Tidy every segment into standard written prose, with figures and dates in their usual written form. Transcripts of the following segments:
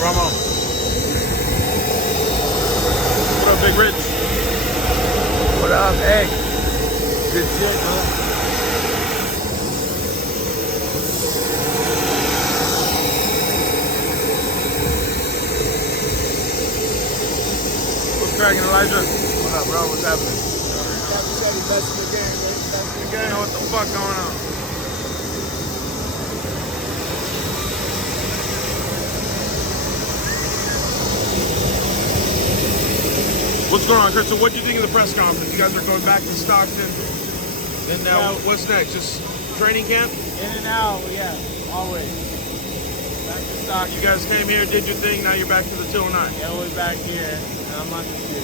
up, Ramo? What up, Big Rich? What up? Hey. Good shit, huh? What's cracking, Elijah? What up, bro? What's happening? Capucetti, best in the game, man. Best in the game. You know what the fuck going on? What's going on, Chris? So what do you think of the press conference? You guys are going back to Stockton. And now, what's next? Just training camp? In and out, yeah, always. Back to Stockton. You guys came here, did your thing, now you're back to the 209. Yeah, we're back here, and I'm on the street.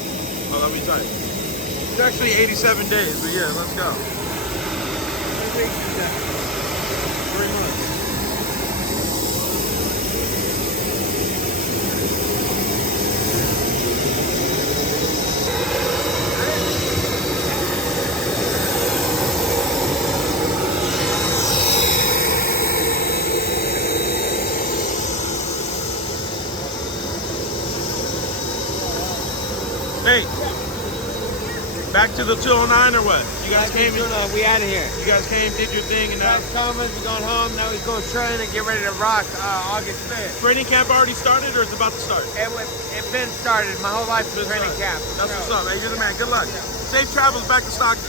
Oh, that'll be tight. It's actually 87 days, but yeah, let's go. 3 weeks is that? 3 months. Hey, back to the 209 or what? You guys came in, We out of here. you guys came, did your thing, and now Press conference, we're going home. Now we go train and get ready to rock August 5th. training camp already started or it's about to start? It's been started. My whole life is training camp. That's what's up, man. You're the man. Good luck. Safe travels back to Stockton.